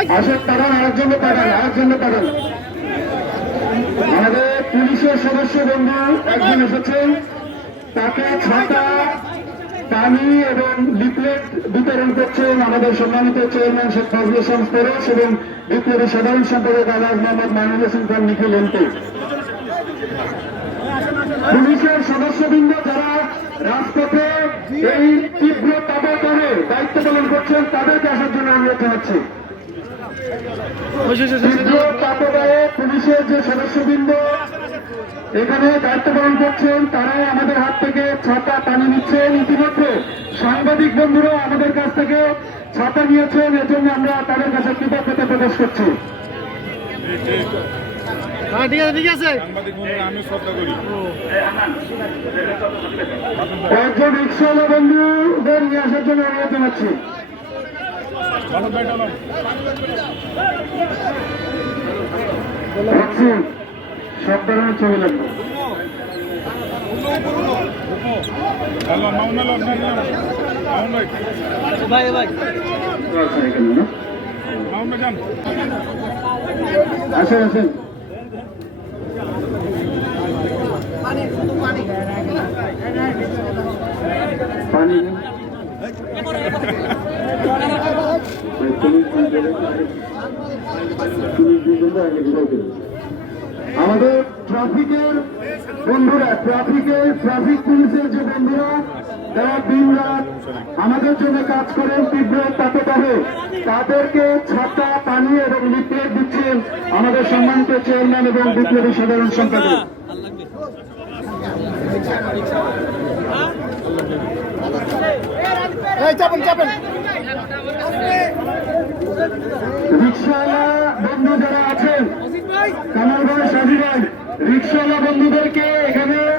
আসেন, পাঠান, আরেকজনকে পাঠান, আমাদের পুলিশের সদস্য বন্ধু একজন এসেছেন, তাকে ছাতা, পানি এবং লিফলেট বিতরণ করছেন আমাদের সম্মানিত চেয়ারম্যান শেখ ফজলুল ইসলাম ফেরোজ এবং বিপ্লবী সাধারণ সম্পাদক আলহাজ মোহাম্মদ মাইনুল হোসেন খান নিখিল এমপি। পুলিশের সদস্যবৃন্দ যারা রাজপথে এই তীব্র তাপমাত্রায় দায়িত্ব পালন করছেন তাদেরকে আসার জন্য অনুরোধ জানাচ্ছি। তীব্র তাপমাত্রায় পুলিশের যে সদস্যবৃন্দ এখানে দায়িত্ব পালন করছেন তারাই আমাদের হাত থেকে ছাতা, পানি নিচ্ছেন। ইতিমধ্যে সাংবাদিক বন্ধুরা আমাদের কাছ থেকে ছাতা নিয়েছেন, এর জন্য আমরা তাদের কাছে কৃতজ্ঞতা প্রকাশ করছি। ঠিক আছে। কয়েকজন রিক্সাওয়ালা বন্ধুদের নিয়ে আসার জন্য অনুরোধ জানাচ্ছি। সব ধরনের ছবি লাগবে। আসেন আসেন, পানি আমাদের ট্রাফিকের বন্ধুরা, ট্রাফিক পুলিশের যে বন্ধুরা যারা দিন রাত আমাদের জন্য কাজ করেন তীব্র তাপদাহে, তাদেরকে ছাতা, পানি এবং লিফলেট দিচ্ছেন আমাদের সম্মানিত চেয়ারম্যান এবং বিপ্লবী সাধারণ সম্পাদক। রিক্সাওয়ালা বন্ধু যারা আছেন, কামাল ভাই, সাজি ভাই, রিক্সাওয়ালা বন্ধুদেরকে